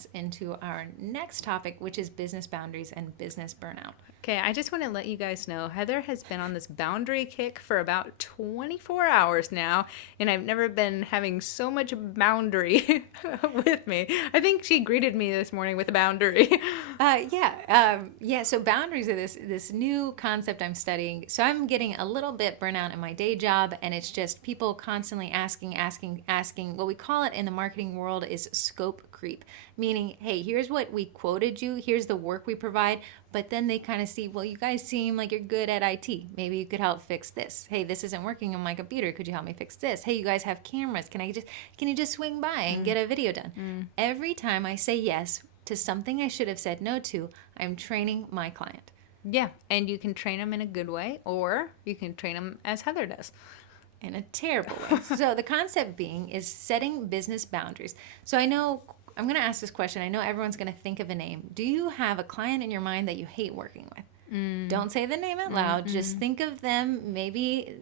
us into our next topic, which is business boundaries and business burnout. Okay, I just want to let you guys know Heather has been on this boundary kick for about 24 hours now, and I've never been having so much boundary with me. I think she greeted me this morning with a boundary. So boundaries are this new concept I'm studying. So I'm getting a little bit burnout in my day job, and it's just people constantly asking. What we call it in the marketing world is scope creep, meaning, hey, here's what we quoted you, here's the work we provide, but then they kind of see, well, you guys seem like you're good at IT. Maybe you could help fix this. Hey, this isn't working on my computer. Could you help me fix this? Hey, you guys have cameras. Can you just swing by and get a video done? Every time I say yes to something I should have said no to, I'm training my client. Yeah, and you can train them in a good way, or you can train them as Heather does. In a terrible way. So the concept being is setting business boundaries. So I know I'm going to ask this question. I know everyone's going to think of a name. Do you have a client in your mind that you hate working with? Don't say the name out loud. Just think of them. Maybe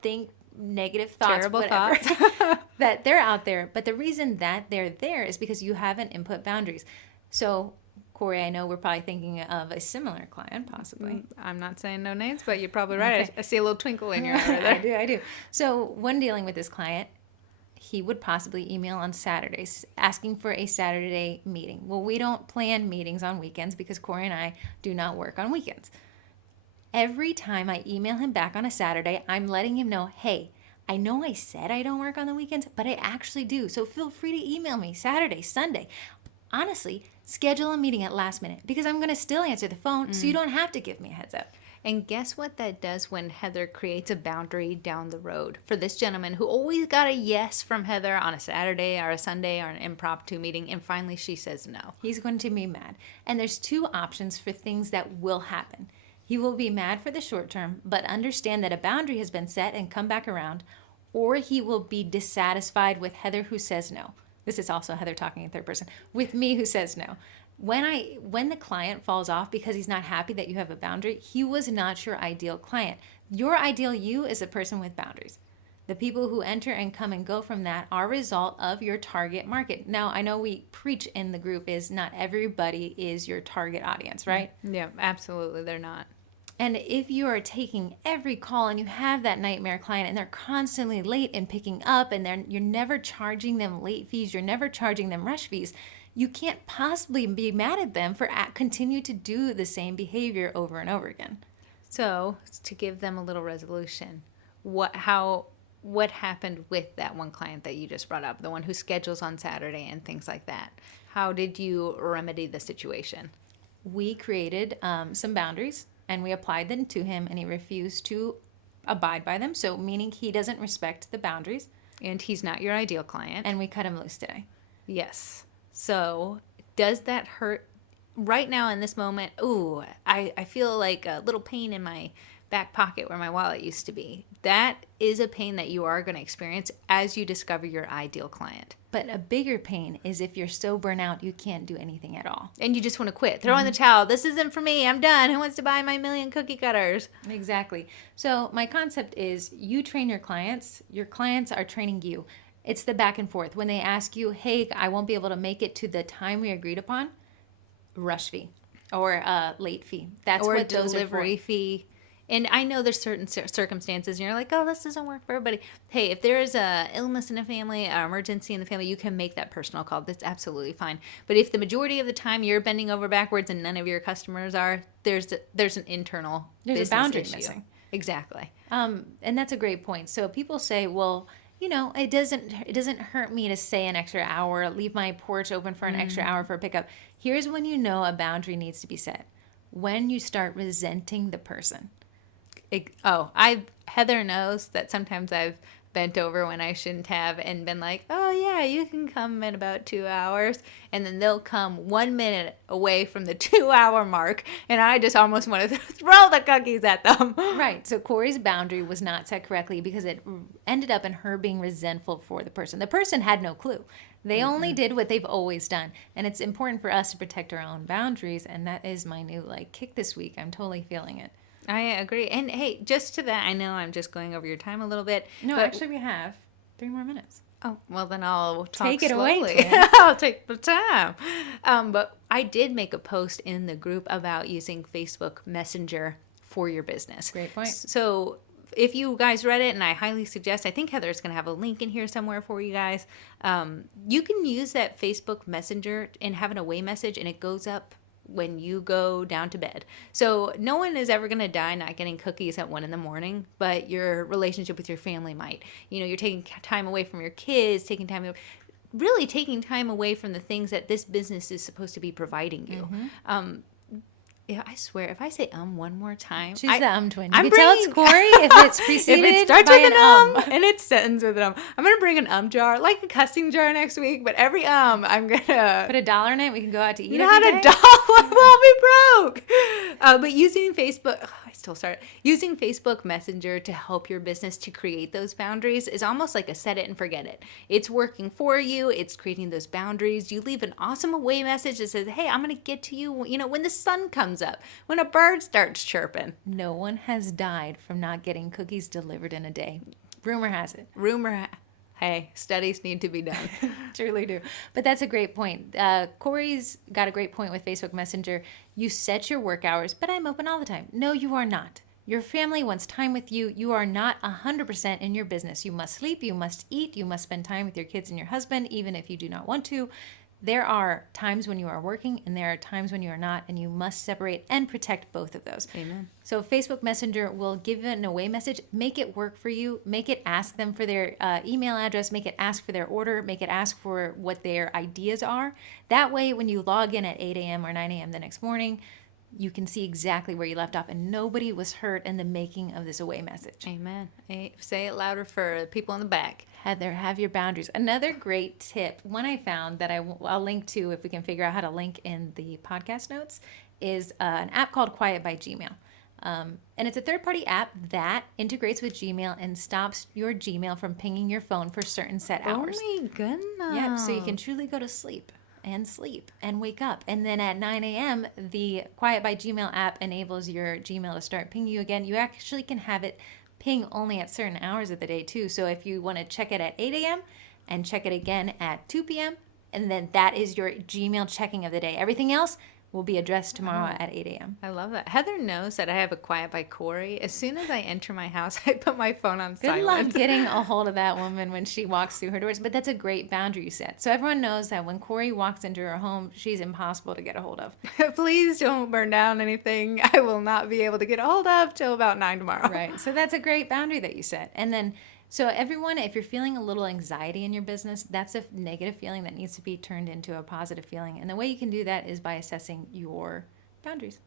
think negative thoughts, terrible whatever, thoughts that they're out there. But the reason that they're there is because you haven't input boundaries. So Corey, I know we're probably thinking of a similar client, possibly. I'm not saying no names, but you're probably right. Okay. I see a little twinkle in your eye there. I do. So when dealing with this client, he would possibly email on Saturdays asking for a Saturday meeting. Well, we don't plan meetings on weekends because Corey and I do not work on weekends. Every time I email him back on a Saturday, I'm letting him know, hey, I know I said I don't work on the weekends, but I actually do. So feel free to email me Saturday, Sunday. Honestly, schedule a meeting at last minute because I'm going to still answer the phone, so you don't have to give me a heads up. And guess what that does when Heather creates a boundary down the road? For this gentleman who always got a yes from Heather on a Saturday or a Sunday or an impromptu meeting, and finally she says no. He's going to be mad. And there's two options for things that will happen. He will be mad for the short term, but understand that a boundary has been set and come back around, or he will be dissatisfied with Heather who says no. This is also Heather talking in third person, with me who says no. When the client falls off because he's not happy that you have a boundary, he was not your ideal client. Your ideal you is a person with boundaries. The people who enter and come and go from that are a result of your target market. Now, I know we preach in the group is not everybody is your target audience, right? Yeah, absolutely, they're not. And if you are taking every call and you have that nightmare client and they're constantly late in picking up and you're never charging them late fees, you're never charging them rush fees, you can't possibly be mad at them for continue to do the same behavior over and over again. So to give them a little resolution, what happened with that one client that you just brought up, the one who schedules on Saturday and things like that? How did you remedy the situation? We created some boundaries. And we applied them to him, and he refused to abide by them. So meaning he doesn't respect the boundaries. And he's not your ideal client. And we cut him loose today. Yes. So does that hurt right now in this moment? Ooh, I feel like a little pain in my back pocket where my wallet used to be. That is a pain that you are going to experience as you discover your ideal client. But a bigger pain is if you're so burnt out you can't do anything at all. And you just want to quit. Throw in the towel. This isn't for me. I'm done. Who wants to buy my 1,000,000 cookie cutters? Exactly. So my concept is you train your clients are training you. It's the back and forth. When they ask you, hey, I won't be able to make it to the time we agreed upon, rush fee or late fee. That's or what those delivery are for. Fee. And I know there's certain circumstances and you're like, oh, this doesn't work for everybody. Hey, if there is a illness in a family, an emergency in the family, you can make that personal call. That's absolutely fine. But if the majority of the time you're bending over backwards and none of your customers are, there's an internal There's a boundary issue. missing. Exactly. And that's a great point. So people say, well, it doesn't hurt me to say an extra hour, leave my porch open for an extra hour for a pickup. Here's when you know a boundary needs to be set. When you start resenting the person. Heather knows that sometimes I've bent over when I shouldn't have and been like, oh yeah, you can come in about 2 hours. And then they'll come 1 minute away from the 2-hour mark. And I just almost want to throw the cookies at them. Right. So Corey's boundary was not set correctly because it ended up in her being resentful for the person. The person had no clue. They only did what they've always done. And it's important for us to protect our own boundaries. And that is my new kick this week. I'm totally feeling it. I agree. And hey, just to that, I know I'm just going over your time a little bit. No, actually we have 3 more minutes. Oh, well, then I'll talk Take it away, slowly. Jan. I'll take the time. But I did make a post in the group about using Facebook Messenger for your business. Great point. So if you guys read it, and I highly suggest, I think Heather's going to have a link in here somewhere for you guys. You can use that Facebook Messenger and have an away message, and it goes up when you go down to bed. So no one is ever going to die not getting cookies at 1 a.m, but your relationship with your family might. You're taking time away from your kids, really taking time away from the things that this business is supposed to be providing you. Yeah, I swear, if I say one more time, She's the twin. You I'm can tell it's bringing- Corey if it's preceded if it starts by with an and it ends with an I'm gonna bring an jar, like a cussing jar next week. But every I'm gonna Put $1 in it. We can go out to eat. not every a day. dollar. We'll be broke. But using Facebook, using Facebook Messenger to help your business to create those boundaries is almost like a set it and forget it. It's working for you. It's creating those boundaries. You leave an awesome away message that says, "Hey, I'm gonna get to you. When the sun comes up, when a bird starts chirping." No one has died from not getting cookies delivered in a day. Rumor has it. Hey, studies need to be done. Truly do. But that's a great point. Corey's got a great point with Facebook Messenger. You set your work hours, but I'm open all the time. No, you are not. Your family wants time with you. You are not 100% in your business. You must sleep, you must eat, you must spend time with your kids and your husband, even if you do not want to. There are times when you are working and there are times when you are not, and you must separate and protect both of those. Amen. So Facebook Messenger will give you an away message. Make it work for you. Make it ask them for their email address. Make it ask for their order. Make it ask for what their ideas are. That way, when you log in at 8 a.m. or 9 a.m. the next morning, you can see exactly where you left off, and nobody was hurt in the making of this away message. Amen. Say it louder for people in the back. Heather, have your boundaries. Another great tip, one I found that I'll link to if we can figure out how to link in the podcast notes, is an app called Quiet by Gmail. And it's a third-party app that integrates with Gmail and stops your Gmail from pinging your phone for certain set hours. Oh my goodness. Yep, so you can truly go to sleep and wake up. And then at 9 a.m., the Quiet by Gmail app enables your Gmail to start pinging you again. You actually can have it ping only at certain hours of the day too. So if you want to check it at 8 a.m. and check it again at 2 p.m., and then that is your Gmail checking of the day. Everything else will be addressed tomorrow at 8 a.m. I love that. Heather knows that I have a Quiet by Corey. As soon as I enter my house, I put my phone on Good silent. luck getting a hold of that woman when she walks through her doors. But that's a great boundary you set. So everyone knows that when Corey walks into her home, she's impossible to get a hold of. Please don't burn down anything I will not be able to get a hold of till about 9 tomorrow. Right. So that's a great boundary that you set. And then, so everyone, if you're feeling a little anxiety in your business, that's a negative feeling that needs to be turned into a positive feeling. And the way you can do that is by assessing your boundaries.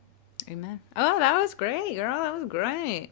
Amen. Oh, that was great, girl. That was great.